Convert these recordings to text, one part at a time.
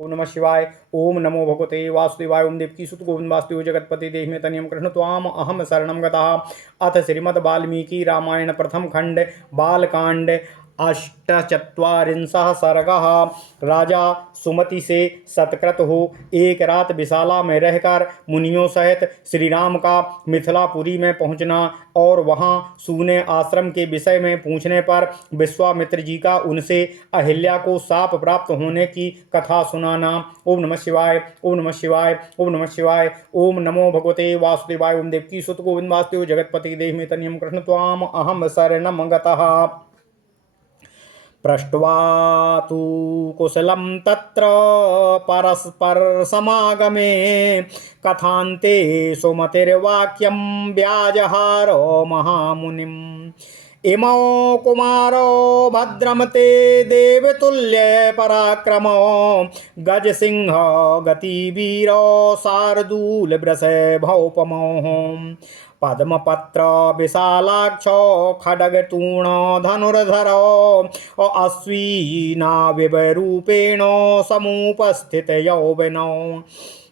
ओम नमः शिवाय। ओम नमो भगवते वासुदेवाय। ओम देवकी सुत गोविंद वासुदेव जगतपति देह में तनियम कृष्ण त्वाम अहम शरणम गतः। अथ श्रीमद् वाल्मीकि रामायण प्रथम खंड बालकांड अष्टचत्वारिंशः सर्गः। राजा सुमति से सत्कृत हो एक रात विशाला में रहकर मुनियों सहित श्री राम का मिथिलापुरी में पहुंचना और वहां सूने आश्रम के विषय में पूछने पर विश्वामित्र जी का उनसे अहिल्या को शाप प्राप्त होने की कथा सुनाना। ओम नमः शिवाय। ओम नमः शिवाय। ओम नमः शिवाय। ओम नमो भगवते वासुदेवाय। ओम देवकी सुत गोविंद वासुदेव जगतपति देह में तनियम कृष्ण त्वाम अहम शरणम गतः। पृष्ट्वा तु कुशलं तत्र परस्पर समागमे कथान्ते सुमतिर्वाक्यं व्याजहारो महामुनिम्। इमौ कुमारो भद्रं ते देवतुल्य पराक्रमो गजसिंह गतिवीरो शार्दूल वृषभौपमो पद्मपत्र विशालाक्षो खड्गतूण धनुर्धरो अश्विनाविवरूपेण समुपस्थित यौवनो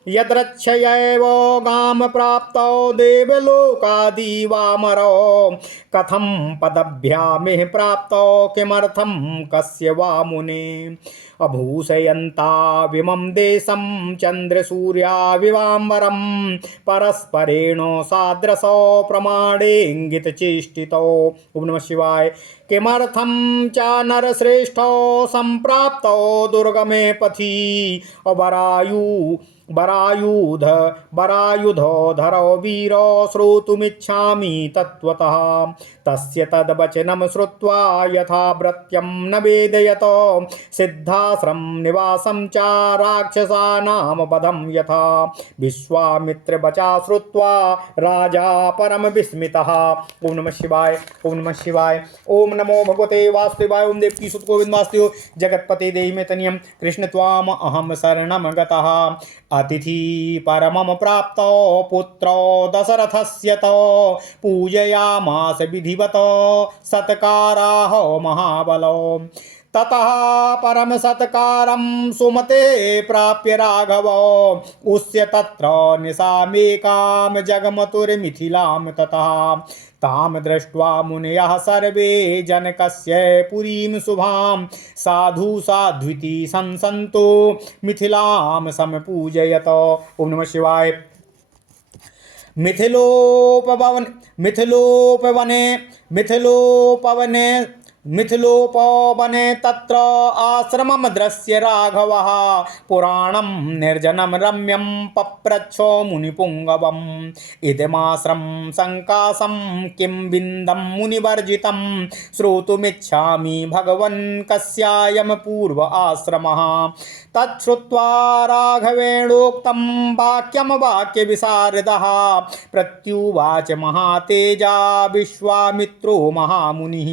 यद्रक्षयैव गाम प्राप्तो देवलोकादिवामरो कथं पदभ्यामिह प्राप्तो किमर्थं कस्य वा मुने अभूषयन्ता विमं देशं चन्द्रसूर्याविवाम्बरं परस्परेण सादृशो प्रमाणेङ्गितचेष्टितो। ओम नमः शिवाय। किमर्थं च नरश्रेष्ठो सम्प्राप्तो दुर्गमे पथि बरायुधो वीरो श्रोतुमिच्छामि तत्त्वतः तस्य तद्वचनं श्रुत्वा यथा भृत्यं न वेदयत सिद्धाश्रम निवासं च राक्षसानां वधं यथा विश्वामित्र वचा श्रुत्वा राजा परम विस्मितः। ओम नमः शिवाय। ओम नमः शिवाय। ओम नमो भगवते वासुदेवाय। ओम देवकी सुत गोविंद वासुदेव जगतपते देहि में तनियम कृष्ण त्वाम अहम शरणम गतः। अतिथि परमं प्राप्तो पुत्रो दशरथस्य तो पूजयामास विधिवत सत्काराः महाबलो ततः परम सत्कारं सुमते प्राप्य राघवो उस्य तत्र निशामेकां जगमतुर्मिथिलां ततः ताम दृष्ट्वा मुनयः सर्वे जनकस्य पुरीं शुभां साधु साध्विति संसन्तो मिथिलां समपूजयत। ओम नमः शिवाय। मिथिलोपवने तत्र आश्रमं दृश्य राघवः पुराणं निर्जनं रम्यं पप्रच्छो मुनिपुङ्गवम् इदमाश्रमं संकासं किं विन्दं मुनिवर्जितं श्रोतुमिच्छामि भगवन् कस्यायं पूर्व आश्रमः। तच्छ्रुत्वा राघवेणोक्तं वाक्यं वाक्यविशारदः प्रत्युवाच महातेजा विश्वामित्रो महामुनिः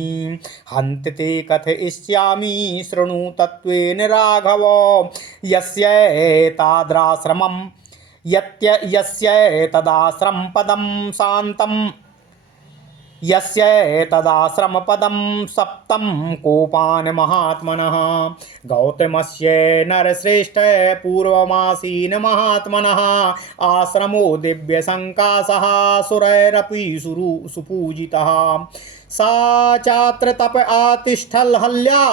हन्त ते कथयिष्यामि शृणु तत्त्वेन राघव यस्य तदाश्रम पदं शान्तं यस्य तदाश्रमपदं सप्तं कोपान् महात्मनः गौतमस्य नरश्रेष्ठ पूर्वमासीन महात्मनः आश्रमो दिव्यसङ्कासः सुरैरपि सुपूजितः सा चात्र तप आतिष्ठल्हल्या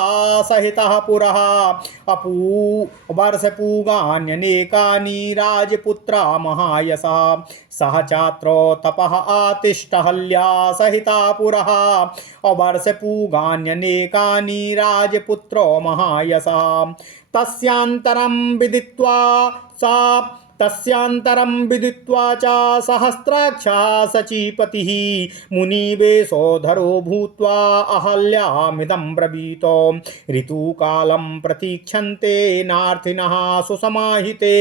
सहितः पुरः वर्षपूगान्यनेकानि राजपुत्रा महायशः सह चात्रो तपः आतिष्ठहल्या सहिता पुरः वर्षपूगान्यनेकानि राजपुत्रो महायशः तस्यान्तरं विदित्वा च सहस्राक्षः सचीपतिः मुनिवेशोधरो भूत्वा अहल्यामिदं ब्रवीतो ऋतुकालं प्रतीक्षन्ते नार्थिनः सुसमाहिते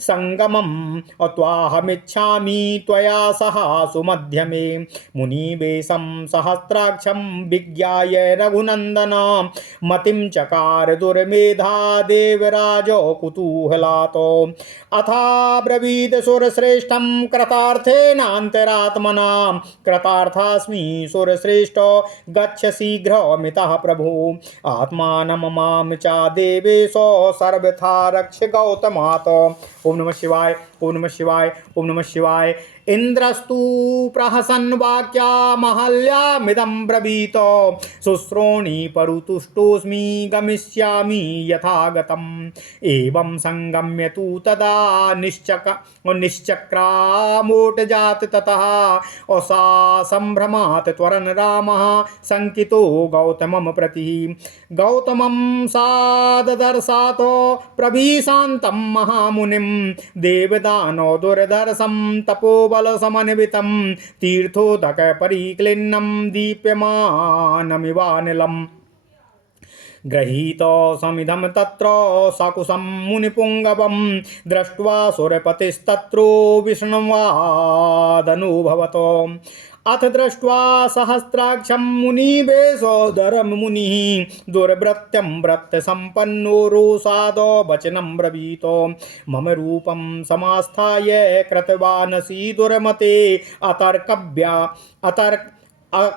सङ्गमं त्वाहमिच्छामि त्वया सह सुमध्यमे मुनिवेशं सहस्राक्षं विज्ञाय रघुनन्दन मतिं चकार दुर्मेधा देवराजो कुतूहलातो अथा ब्रवीद सुरश्रेष्ठं कृतार्थेनान्तरात्मना कृतार्थास्मि सुरश्रेष्ठ गच्छ शीघ्रमितः प्रभो आत्मानं मां च देवेश सर्वथा रक्ष गौतमात्। ओम नमः शिवाय, ओम नमः शिवाय, ओम नमः शिवाय। इंद्रस्तु प्रहसन् वाक्यामहल्यामिदं ब्रवीत शुश्रोणि परुतुष्टोऽस्मि गमिष्यामि यथागतम्। एवं संगम्य तु तदा निश्चक्रामोटजात ततः असा संभ्रमात् त्वरन् रामः शङ्कितो गौतमं प्रति। गौतमं साददर्शात् प्रभीशान्तं महामुनिं देवदानो दुर्धर्षं तपोबलसमन्वितं तीर्थोदक परिक्लिन्नं दीप्यमानमिवानिलम्। गृहीतो समिधं तत्र सकुशं मुनिपुङ्गवं दृष्ट्वा सुरपतिस्तत्रो विष्णुवादनुभवत। अथ दृष्ट्वा सहस्राक्षं मुनिवेशोदरं मुनिः दुर्वृत्यं वृत्तसम्पन्नो रोषादो वचनं ब्रवीत। मम रूपं समास्थाय कृतवानसि दुर्मते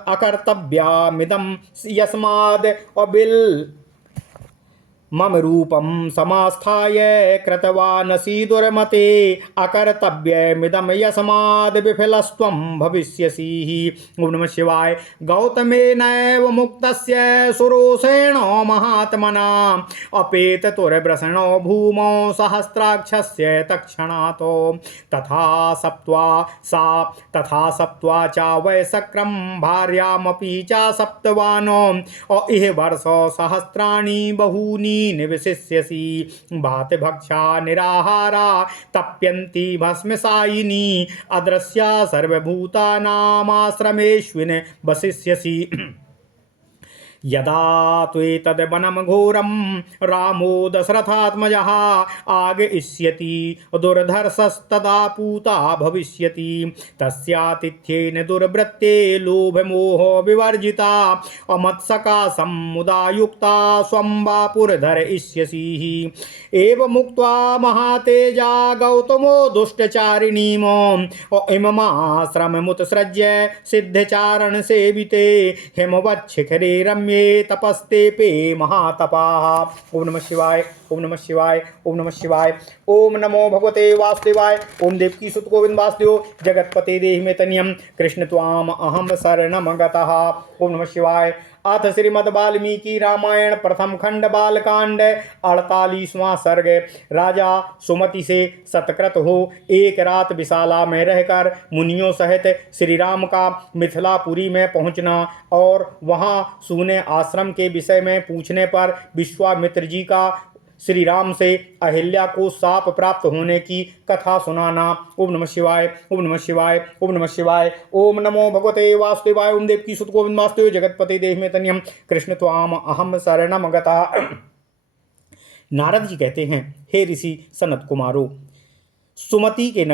अकर्तव्यामिदं यस्माद् मम रूपं समास्थाय कृतवानसि दुर्मते अकर्तव्यमिदं यस्माद् विफलस्त्वं भविष्यसि। ओम नमः शिवाय। गौतमेनैव मुक्तस्य सुरोषेण महात्मना अपेततुर्वृषणो भूमौ सहस्राक्षस्य तत्क्षणात्। तथा सप्त्वा च वैशक्रं भार्यामपि च सप्तवानो इह वर्ष सहस्राणि बहूनि निवसिष्यसि। भातभक्षा निराहारा तप्यन्ति भस्मसायिनी अदृश्या सर्वभूतानामाश्रमेष्विन वसिष्यसि। यदा त्वेतद् वनं घोरं रामो दशरथात्मजः आगमिष्यति दुर्धर्षस्तदा पूता भविष्यति। तस्यातिथ्येन दुर्वृत्ते लोभमोह विवर्जिता अमत्सकाशं मुदा युक्ता स्वं वापुरधरयिष्यसि। एवमुक्त्वा महातेजा गौतमो दुष्टचारिणीम् इममाश्रममुत्सृज्य सिद्धचारणसेविते हिमवच्छिखरे रम्ये तपस्तेपे महातपाः। ओम नमः शिवाय, ओम नमः शिवाय, ओम नमः शिवाय। ओम नमो भगवते वासुदेवाय। ओम देवकी सुत गोविंद वासुदेव जगतपते देहि मे तनियम कृष्ण त्वाम अहम शरणम गतः। ओम नमः शिवाय। अथ श्रीमद् वाल्मीकि रामायण प्रथम खंड बालकांड 48वां सर्ग। राजा सुमति से सत्कृत हो एक रात विशाला में रहकर मुनियों सहित श्री राम का मिथिलापुरी में पहुंचना और वहां सूने आश्रम के विषय में पूछने पर विश्वामित्र जी का श्री राम से अहिल्या को शाप प्राप्त होने की कथा सुनाना। ओम नमः शिवाय, ओम नमः शिवाय, ओम नमः शिवाय। ओम नमो भगवते वासुदेवाय। ओम देवकी सुत गोविंद वासुदेव जगतपते देहि मे तनियम कृष्ण त्वाम अहम शरणम गतः। नारद जी कहते हैं, हे ऋषि सनत कुमारो, सुमति के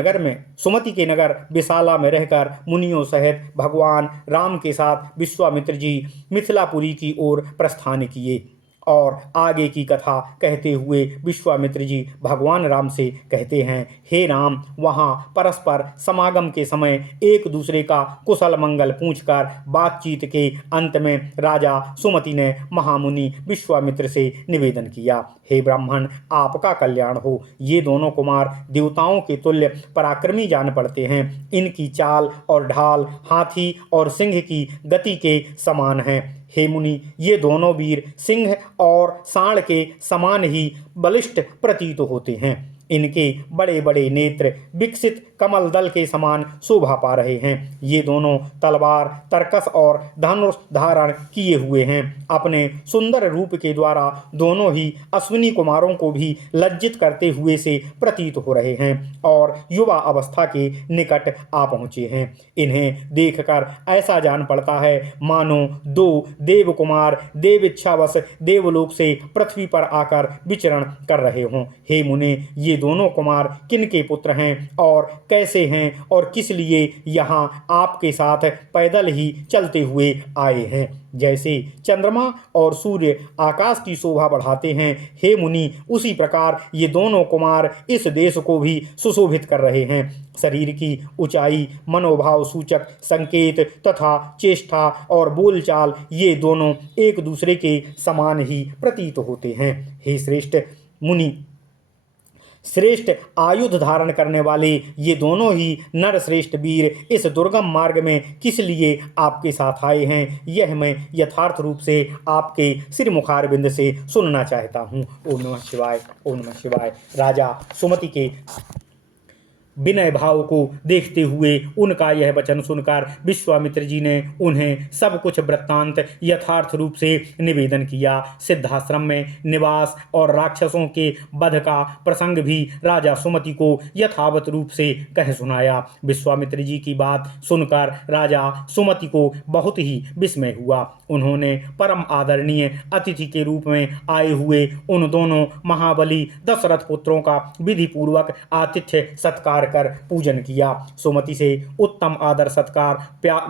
नगर विशाला में रहकर मुनियों सहित भगवान राम के साथ विश्वामित्र जी मिथिलापुरी की ओर प्रस्थान किए और आगे की कथा कहते हुए विश्वामित्र जी भगवान राम से कहते हैं, हे राम, वहाँ परस्पर समागम के समय एक दूसरे का कुशल मंगल पूछकर बातचीत के अंत में राजा सुमति ने महामुनि विश्वामित्र से निवेदन किया, हे ब्राह्मण, आपका कल्याण हो। ये दोनों कुमार देवताओं के तुल्य पराक्रमी जान पड़ते हैं। इनकी चाल और ढाल हाथी और सिंह की गति के समान है। हे मुनि, ये दोनों वीर सिंह और सांड के समान ही बलिष्ठ प्रतीत होते हैं। इनके बड़े बड़े नेत्र विकसित कमल दल के समान शोभा पा रहे हैं। ये दोनों तलवार, तरकस और धनुष धारण किए हुए हैं। अपने सुंदर रूप के द्वारा दोनों ही अश्विनी कुमारों को भी लज्जित करते हुए से प्रतीत हो रहे हैं और युवा अवस्था के निकट आ पहुँचे हैं। इन्हें देखकर ऐसा जान पड़ता है मानो दो देव कुमार देव इच्छावश देवलोक से पृथ्वी पर आकर विचरण कर रहे हों। हे मुने, ये दोनों कुमार किनके पुत्र हैं और कैसे हैं और किस लिए यहाँ आपके साथ पैदल ही चलते हुए आए हैं। जैसे चंद्रमा और सूर्य आकाश की शोभा बढ़ाते हैं, हे मुनि, उसी प्रकार ये दोनों कुमार इस देश को भी सुशोभित कर रहे हैं। शरीर की ऊंचाई, मनोभाव सूचक संकेत तथा चेष्टा और बोलचाल ये दोनों एक दूसरे के समान ही प्रतीत होते हैं। हे श्रेष्ठ मुनि, श्रेष्ठ आयुध धारण करने वाले ये दोनों ही नर श्रेष्ठ वीर इस दुर्गम मार्ग में किस लिए आपके साथ आए हैं, यह मैं यथार्थ रूप से आपके सिर मुखारबिंद से सुनना चाहता हूँ। ओम नमः शिवाय, ओम नमः शिवाय। राजा सुमति के विनय भाव को देखते हुए उनका यह वचन सुनकर विश्वामित्र जी ने उन्हें सब कुछ वृत्तांत यथार्थ रूप से निवेदन किया। सिद्धाश्रम में निवास और राक्षसों के वध का प्रसंग भी राजा सुमति को यथावत रूप से कह सुनाया। विश्वामित्र जी की बात सुनकर राजा सुमति को बहुत ही विस्मय हुआ। उन्होंने परम आदरणीय अतिथि के रूप में आए हुए उन दोनों महाबली दशरथ पुत्रों का विधि पूर्वक आतिथ्य सत्कार कर पूजन किया। सुमति से उत्तम आदर सत्कार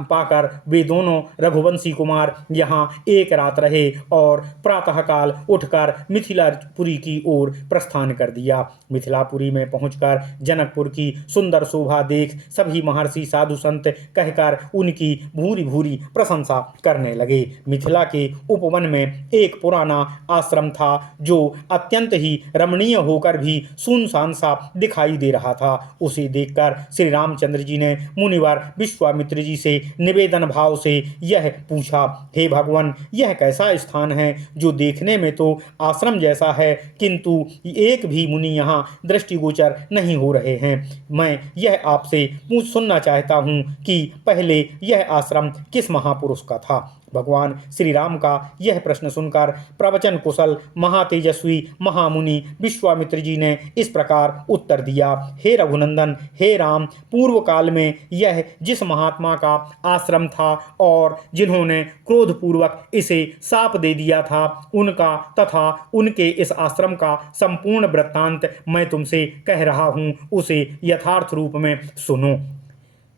पाकर वे दोनों रघुवंशी कुमार यहाँ एक रात रहे और प्रातःकाल उठकर मिथिलापुरी की ओर प्रस्थान कर दिया। मिथिलापुरी में पहुंचकर जनकपुर की सुंदर शोभा देख सभी महर्षि साधु संत कहकर उनकी भूरी भूरी प्रशंसा करने लगे। मिथिला के उपवन में एक पुराना आश्रम था जो अत्यंत ही रमणीय होकर भी सुनसान सा दिखाई दे रहा था। उसे देखकर श्री रामचंद्र जी ने मुनिवर विश्वामित्र जी से निवेदन भाव से यह पूछा, हे भगवान, यह कैसा स्थान है जो देखने में तो आश्रम जैसा है किंतु एक भी मुनि यहाँ दृष्टिगोचर नहीं हो रहे हैं। मैं यह आपसे पूछ सुनना चाहता हूँ कि पहले यह आश्रम किस महापुरुष का था। भगवान श्री राम का यह प्रश्न सुनकर प्रवचन कुशल महातेजस्वी महामुनि विश्वामित्र जी ने इस प्रकार उत्तर दिया, हे रघुनंदन, हे राम, पूर्व काल में यह जिस महात्मा का आश्रम था और जिन्होंने क्रोधपूर्वक इसे शाप दे दिया था, उनका तथा उनके इस आश्रम का संपूर्ण वृत्तांत मैं तुमसे कह रहा हूँ, उसे यथार्थ रूप में सुनो।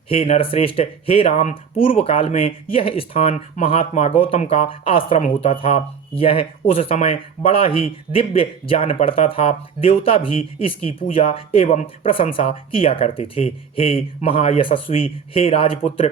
हे नरश्रेष्ठ, हे राम, पूर्व काल में यह स्थान महात्मा गौतम का आश्रम होता था। यह उस समय बड़ा ही दिव्य जान पड़ता था। देवता भी इसकी पूजा एवं प्रशंसा किया करते थे। हे महायशस्वी, हे राजपुत्र,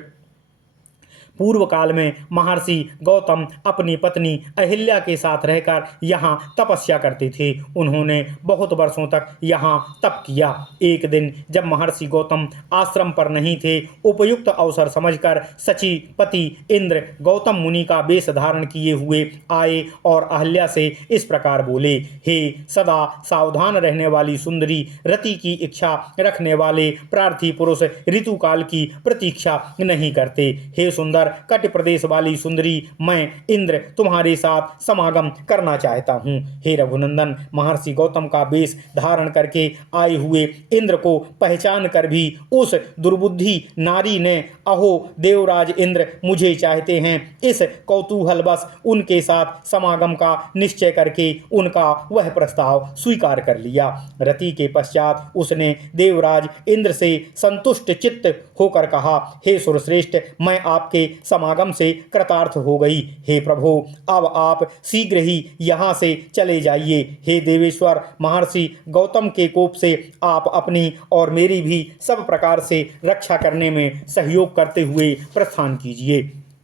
पूर्व काल में महर्षि गौतम अपनी पत्नी अहिल्या के साथ रहकर यहाँ तपस्या करते थे। उन्होंने बहुत वर्षों तक यहाँ तप किया। एक दिन जब महर्षि गौतम आश्रम पर नहीं थे, उपयुक्त अवसर समझकर सचिपति इंद्र गौतम मुनि का वेश धारण किए हुए आए और अहिल्या से इस प्रकार बोले, हे सदा सावधान रहने वाली सुंदरी, रति की इच्छा रखने वाले प्रार्थी पुरुष ऋतुकाल की प्रतीक्षा नहीं करते। हे सुंदर कट प्रदेश वाली सुंदरी, मैं इंद्र तुम्हारे साथ समागम करना चाहता हूँ। हे रघुनंदन, महर्षि गौतम का वेश धारण करके आए हुए इंद्र को पहचान कर भी उस दुर्बुद्धि नारी ने, अहो देवराज इंद्र, मुझे चाहते हैं, इस कौतूहलवश उनके साथ समागम का निश्चय करके उनका वह प्रस्ताव स्वीकार कर लिया। रति के पश्चात उसने देवराज इंद्र से संतुष्ट चित्त होकर कहा, हे सुरश्रेष्ठ, मैं आपके समागम से कृतार्थ हो गई। हे प्रभु, अब आप शीघ्र ही यहाँ से चले जाइए। हे देवेश्वर, महर्षि गौतम के कोप से आप अपनी और मेरी भी सब प्रकार से रक्षा करने में सहयोग करते हुए प्रस्थान कीजिए।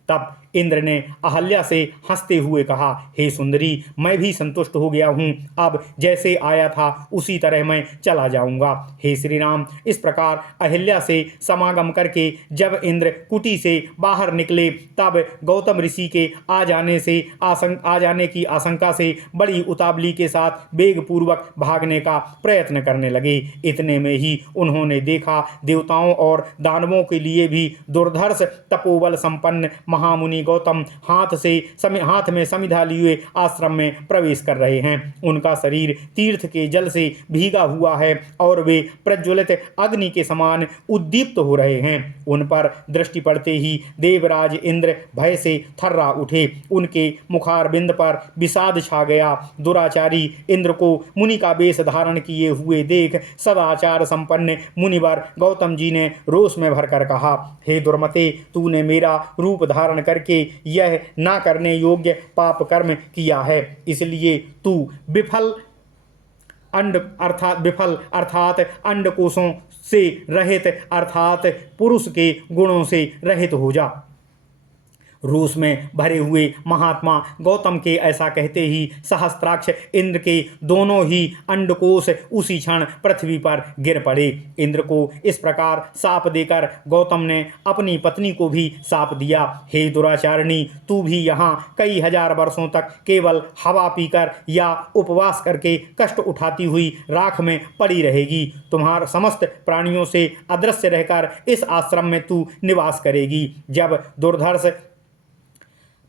तब इंद्र ने अहल्या से हंसते हुए कहा, हे सुंदरी, मैं भी संतुष्ट हो गया हूँ। अब जैसे आया था उसी तरह मैं चला जाऊँगा। हे श्री राम, इस प्रकार अहिल्या से समागम करके जब इंद्र कुटी से बाहर निकले, तब गौतम ऋषि के आ जाने की आशंका से बड़ी उतावली के साथ वेगपूर्वक भागने का प्रयत्न करने लगे। इतने में ही उन्होंने देखा देवताओं और दानवों के लिए भी दुर्धर्ष तपोबल संपन्न महामुनि गौतम हाथ में समिधा लिए आश्रम में प्रवेश कर रहे हैं। उनका शरीर तीर्थ के जल से भीगा हुआ है और वे प्रज्वलित अग्नि के समान उद्दीप्त हो रहे हैं। उन पर दृष्टि पड़ते ही देवराज इंद्र भय से थर्रा उठे। उनके मुखारबिंद पर विषाद छा गया। दुराचारी इंद्र को मुनि का वेश धारण किए हुए देख सदाचार संपन्न मुनिवर गौतम जी ने रोष में भरकर कहा, हे दुर्मते, तूने मेरा रूप धारण करके यह ना करने योग्य पाप कर्म किया है, इसलिए तू विफल अर्थात अंडकोशों से रहित अर्थात पुरुष के गुणों से रहित हो जा। रोष में भरे हुए महात्मा गौतम के ऐसा कहते ही सहस्त्राक्ष इंद्र के दोनों ही अंडकोश उसी क्षण पृथ्वी पर गिर पड़े। इंद्र को इस प्रकार शाप देकर गौतम ने अपनी पत्नी को भी शाप दिया, हे दुराचारिणी, तू भी यहाँ कई हजार वर्षों तक केवल हवा पीकर या उपवास करके कष्ट उठाती हुई राख में पड़ी रहेगी। तुम्हारे समस्त प्राणियों से अदृश्य रहकर इस आश्रम में तू निवास करेगी। जब दुर्धर्ष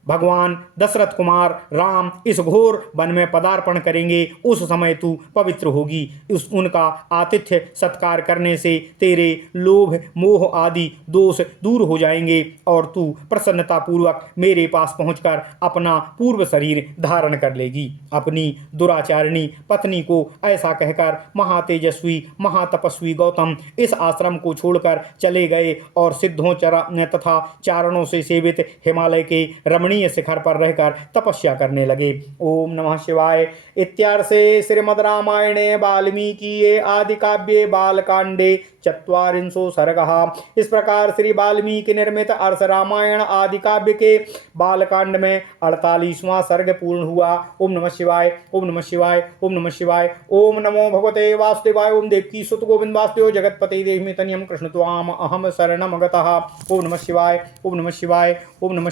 भगवान दशरथ कुमार राम इस घोर वन में पदार्पण करेंगे, उस समय तू पवित्र होगी। उनका आतिथ्य सत्कार करने से तेरे लोभ मोह आदि दोष दूर हो जाएंगे और तू प्रसन्नतापूर्वक मेरे पास पहुंचकर अपना पूर्व शरीर धारण कर लेगी। अपनी दुराचारिणी पत्नी को ऐसा कहकर महातेजस्वी महातपस्वी गौतम इस आश्रम को छोड़कर चले गए और सिद्धों तथा चारणों से सेवित हिमालय के रमणीय शिखर पर रहकर तपस्या करने लगे। ओम नमः शिवाय। इत्यार्षे श्रीमद् रामायणे वाल्मीकिये आदि काव्ये बालकांडे 44 सर्गः। इस प्रकार श्री वाल्मीकि निर्मित अर्ष रामायण आदि काव्य के बालकांड में 48वां सर्ग पूर्ण हुआ। ओम नमः शिवाय। ओम नमः शिवाय। ओम नमः शिवाय। ओम नमो भगवते वासुदेवाय। ओम देवकी सुत गोविंद वासुदेव जगतपते देहि तनियम कृष्ण त्वाम अहम शरणम गतः। ओम नमः शिवाय। ओम नमः शिवाय। ओम नमः